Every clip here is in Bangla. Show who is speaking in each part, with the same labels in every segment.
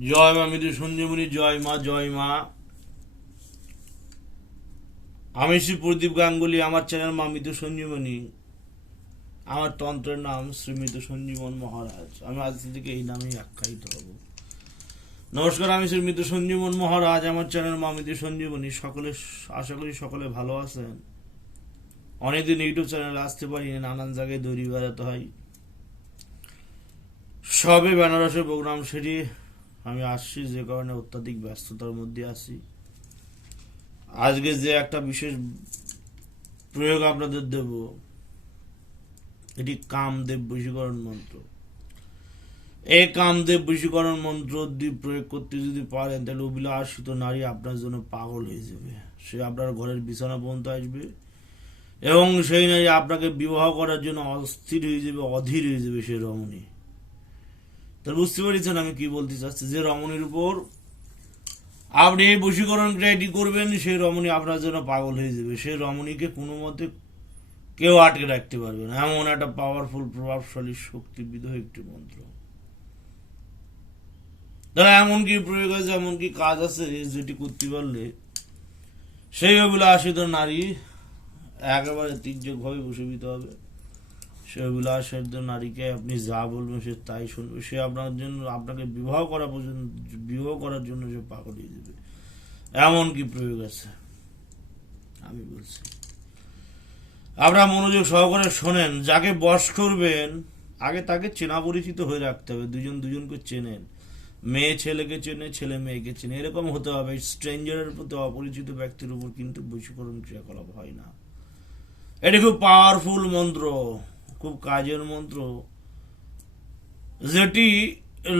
Speaker 1: জয় মা মৃদু সঞ্জীবনী, জয় মা জয় মা। আমি শ্রী প্রদীপ গাঙ্গুলি, আমার চ্যানেল মা মৃদু সঞ্জীবনী। আমার তন্ত্রের নাম শ্রী মৃদু সঞ্জীবন মহারাজ। আমি আজ থেকে এই নামেই আখ্যায়িত হব। নমস্কার, আমি শ্রী মৃদু সঞ্জীবন মহারাজ। আমার চ্যানেল মা মৃদু সঞ্জীবনী। সকলে, আশা করি সকলে ভালো আছেন। অনেকদিন ইউটিউব চ্যানেলে আসতে পারি নানান জায়গায় দৌড়ি বেড়াতে হয়। সবে বেনারসের প্রোগ্রাম সেরে আমি আসছি যে কারণে অত্যাধিক ব্যস্ততার মধ্যে আছি। আজকে যে একটা বিশেষ প্রয়োগ আপনাদের দেব, এটি কামদেব বশীকরণ মন্ত্র। এই কামদেব বশীকরণ মন্ত্র প্রয়োগ করতে যদি পারেন, তাহলে অভিলাষিত নারী আপনার জন্য পাগল হয়ে যাবে। সে আপনার ঘরের বিছানা পর্যন্ত আসবে এবং সেই নারী আপনাকে বিবাহ করার জন্য অস্থির হয়ে যাবে, অধীর হয়ে যাবে সে রমণী। তাহলে বুঝতে পেরেছেন আমি কি বলতে চাচ্ছি? যে রমণীর উপর আপনি এই বশীকরণ ক্রিয়াটি করবেন, সেই রমণী আপনার জন্য পাগল হয়ে যাবে। সেই রমণীকে কোনো মতে কেউ আটকে রাখতে পারবে না। এমন একটা পাওয়ারফুল প্রভাবশালী, শক্তিবিদ একটি মন্ত্র। তাহলে এমন কি প্রয়োগ আছে এমন কি কাজ আছে যেটি করতে পারলে? সেই অভিলাষিত নারী একেবারে তীর্যকভাবে বসীভূত হবে। সে অভিলাষের জন্য নারীকে আপনি যা বলবেন সে তাই শুনবে। সে আপনার জন্য, আপনাকে বিবাহ করা পর্যন্ত, বিবাহ করার জন্য সে হয়ে যাবে। এমন কি প্রয়োগ আছে? আমি বলছি। আপনারা মনোযোগ সহকারে শোনেন, যাকে বস করবেন, আগে তাকে চেনা পরিচিত হয়ে রাখতে হবে, দুজন দুজনকে চেনেন। মেয়ে ছেলেকে চেনে, ছেলে মেয়েকে চেনে। এরকম হতে হবে, স্ট্রেঞ্জারের প্রতি অপরিচিত ব্যক্তির উপর কিন্তু বশীকরণ ক্রিয়াকলাপ হয় না। এটি খুব পাওয়ারফুল মন্ত্র। খুব কাজের মন্ত্র, যেটি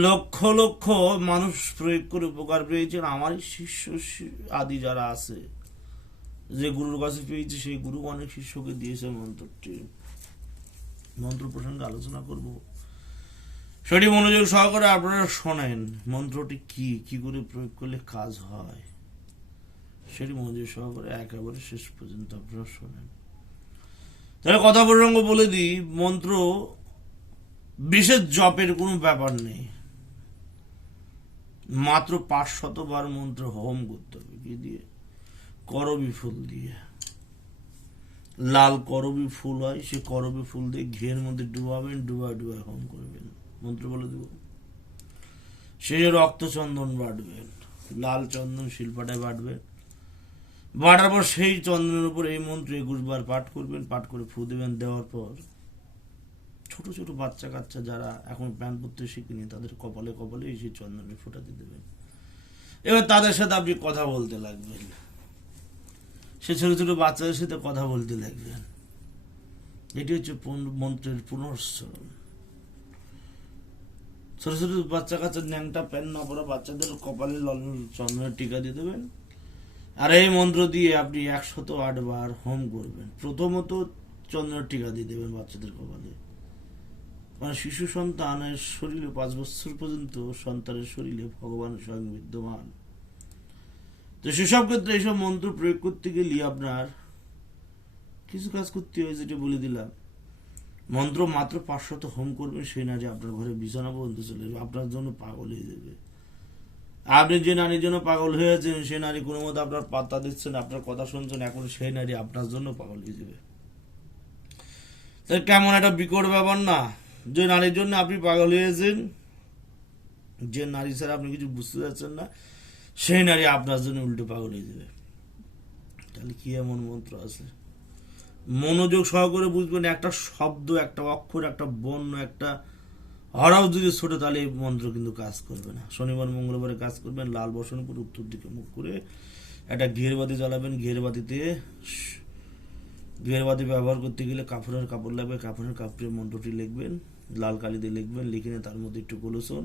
Speaker 1: লক্ষ লক্ষ মানুষ প্রয়োগ করে উপকার পেয়েছেন আমারই শিষ্য আদি যারা আছে, যে গুরুর কাছে পেয়েছে, সেই গুরু অনেক শিষ্যকে দিয়েছে মন্ত্রটি। মন্ত্র প্রসঙ্গে আলোচনা করব। সেটি মনোযোগ সহকারে আপনারা শোনেন, মন্ত্রটি কি কি করে প্রয়োগ করলে কাজ হয়। সেটি মনোযোগ সহকারে একেবারে শেষ পর্যন্ত আপনারা শোনেন। তাহলে কথা প্রসঙ্গ বলে দিই, মন্ত্র বিশেষ জপের কোনো ব্যাপার নেই। মাত্র পাঁচ শতবার মন্ত্র হোম করতে হবে, কি দিয়ে? করবি ফুল দিয়ে। লাল করবি ফুল হয়, সে করবি ফুল দিয়ে ঘের মধ্যে ডুবাবেন, ডুবায় ডুবায় হোম করবেন। মন্ত্র বলে দেব। সেই রক্ত চন্দন বাটবেন, লাল চন্দন শিল্পাটায় বাটবেন। বাটার পর সেই চন্দনের উপর এই মন্ত্র একুশ বার পাঠ করবেন, পাঠ করে ফু দেবেন, দেওয়ার পর ছোট ছোট বাচ্চা কাচ্চা যারা এখন প্যান পরতে শিখেনি তাদের কপালে কপালে এই সেই চন্দনের ফোটাতে দেবেন। এবার তাদের সাথে আপনি কথা বলতে লাগবেন। সে ছোট ছোট বাচ্চাদের সাথে কথা বলতে লাগবেন। এটি হচ্ছে মন্ত্রের পুনর্স্মরণ ছোট ছোট বাচ্চা কাচ্চা ন্যাংটা প্যান না পরা বাচ্চাদের কপালে চন্দনের টিকা দিয়ে দেবেন। আর এই মন্ত্র দিয়ে আপনি একশত আট বার হোম করবেন। প্রথমত চন্দ্রের টিকা দিয়ে দেবেন বাচ্চাদের কপালে। মানে শিশু সন্তানের শরীরে পাঁচ বছর পর্যন্ত সন্তানের শরীরে ভগবান স্বয়ং বিদ্যমান। তো সেসব ক্ষেত্রে এইসব মন্ত্র প্রয়োগ করতে গেলে আপনার কিছু কাজ করতে হয় যেটা বলে দিলাম। মন্ত্র মাত্র পাঁচশত হোম করবেন, সেই না যে আপনার ঘরে বিছানা পর্যন্ত চলে যাবে, আপনার জন্য পাগল হয়ে যাবে। আপনি যে নারীর জন্য পাগল হয়ে আছেন সেই নারী কোনো মতো আপনার পাত্তা দিচ্ছেন আপনার কথা শুনছেন, এখন সেই নারী আপনার জন্য পাগল হয়ে যাবে। কেমন একটা বিকট ব্যাপার না? যে নারীর জন্য আপনি পাগল হয়েছেন, যে নারী ছাড়া আপনি কিছু বুঝতে পারছেন না, সেই নারী আপনার জন্য উল্টো পাগল হয়ে যাবে। তাহলে কি এমন মন্ত্র আছে? মনোযোগ সহকারে বুঝবেন, একটা শব্দ, একটা অক্ষর, একটা বর্ণ, একটা হরাও যদি ছোট, তাহলে এই মন্ত্র কিন্তু কাজ করবে না। শনিবার, মঙ্গলবারে কাজ করবেন, লাল বসনপুর উত্তর দিকে মুখ করে একটা ঘিয়ের বাতি জ্বালাবেন। ঘিয়ের বাতিতে ঘিয়ের বাতি ব্যবহার করতে গেলে কাপড়ের কাপড় লাগবে। কাপড়ের কাপড়ের মন্ত্রটি লিখবেন, লাল কালি দিয়ে লিখবেন, লিখে তার মধ্যে একটু গোলসন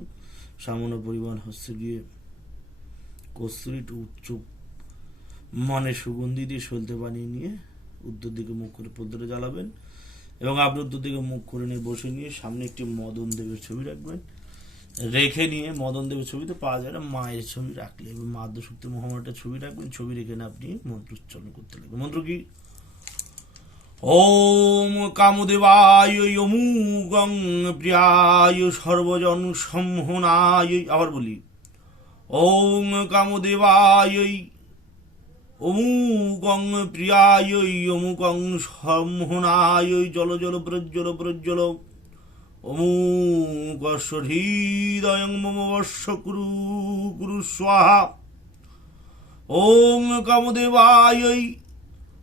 Speaker 1: সামান্য পরিমাণ হচ্ছে গিয়ে কস্তুরি উচ্চ মানে সুগন্ধি দিয়ে সলতে বানিয়ে নিয়ে উত্তর দিকে মুখ করে পদ্মটা জ্বালাবেন। এবং উত্তর দিকে মুখ করে নিয়ে বসে নিয়ে সামনে একটি মদন দেবের ছবি রাখবেন। রেখে নিয়ে মদন দেবের ছবিতে পাওয়া যায় না, মায়ের ছবি রাখলে। এবং মা শক্তি মহামারটা ছবি রাখবেন, ছবি রেখে না আপনি মন্ত্র উচ্চারণ করতে লাগবেন। মন্ত্র কি? ওম কামদেবায় যমুগং প্রিয়ায় সর্বজন সম্মোহনায় আবার বলি ওং কামদেবায়ৈ অমুকং প্রিয়ায়ৈ, অমুকং সম্হনায়ৈ, জল জল প্রজ্জ্বল প্রজ্জ্বল অমুক হৃদয়ং মম বর্ষ কুরু কুরু স্বাহা। ওং কামদেবায়ৈ,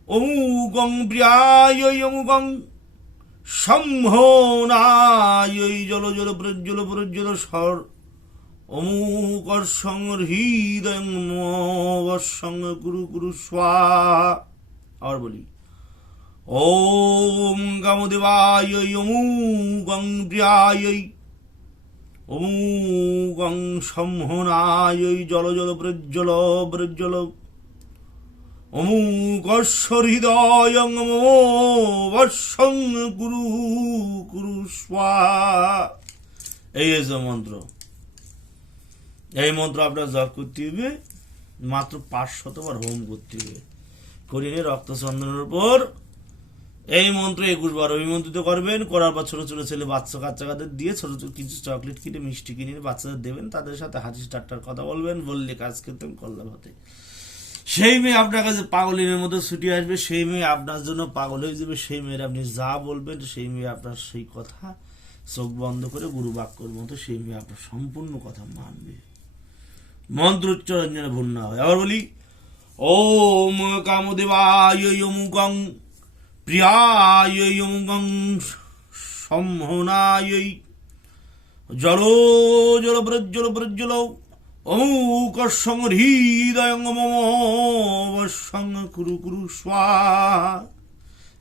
Speaker 1: অমুকং প্রিয়ায়ৈ, অমুকং সম্ভনায়ৈ জল জল প্রজ্জ্বল প্রজ্জ্বল স্বর। অমুকর্ষং হৃদয়ং মবর্ষং কুরু কুরু স্বাহা। আর বলি, ওম কামদেবায়ৈ অমুকং প্রিয়ায়ৈ অমুকং সম্হনায়ৈ, জল জল প্রজ্জ্বল প্রজ্জ্বল। অমুকর্ষ হৃদয়ং বর্ষং কুরু কুরু স্বাহা। এই যে মন্ত্র। এই মন্ত্র আপনার জপ করতে হবে, মাত্র পাঁচ শতবার হোম করতে হবে। করিয়ে রক্ত চন্দনের উপর। এই মন্ত্র একুশ বার অভিমন্ত্রিত করবেন, করার পর ছোট ছোট ছেলে বাচ্চা কাচ্চাদের দিয়ে ছোট ছোট কিছু চকলেট কিনে, মিষ্টি কিনে বাচ্চাদের দেবেন, তাদের সাথে হাসি টাট্টার কথা বলবেন, বললে কাজ করতেন করলাম হতে। সেই মেয়ে আপনার কাছে পাগলিনের মতো ছুটি আসবে, সেই মেয়ে আপনার জন্য পাগল হয়ে যাবে, সেই মেয়ের আপনি যা বলবেন, সেই মেয়ে আপনার সেই কথা চোখ বন্ধ করে গুরু বাক্যর মতো সেই মেয়ে আপনার সম্পূর্ণ কথা মানবে। মন্ত্র উচ্চারণ যেন ভুল না হয়। আবার বলি, ওম কামদেবায় অমুকং প্রিয়ায় অমুকং সম্হনায় জল জল প্রজ্জ্বল প্রজ্জ্বল অমুক হৃদয় মম কুরু কুরু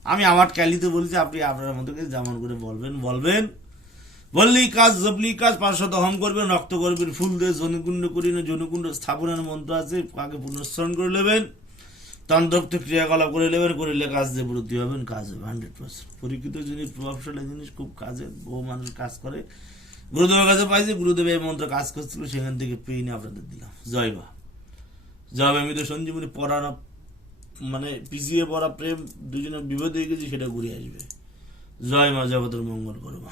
Speaker 1: আমি আমার ক্যালিতে বলছি, আপনি আপনার মতো যেমন করে বলবেন বলবেন। বললি কাজ জপলি কাজ পাঁচশত হম করবেন রক্ত করবেন ফুল দিয়ে জনকুণ্ড করি না, জনকুণ্ড স্থাপনের মন্ত্র আছে, আগে পুনঃস্মরণ করে নেবেন তন্ত্রক্ত ক্রিয়াকলাপ করে নেবেন, করিলে কাজ দিয়ে বৃদ্ধি হবেন কাজ হবে, হান্ড্রেড পার্সেন্ট। পরীক্ষিত জিনিস, প্রভাবশালী জিনিস, খুব কাজে, বহু মানুষ কাজ করে। গুরুদেবের কাছে পাইছে, গুরুদেব এই মন্ত্র কাজ করছিল, সেখান থেকে পেয়ে নিয়ে আপনাদের দিলাম। জয় বা। জয় আমি তো সঞ্জীবনী পড়ানো মানে পিছিয়ে পড়া প্রেম দুজনের বিভেদ হয়ে গেছি, সেটা ঘুরে আসবে। জয় মা, জগতের মঙ্গল করবা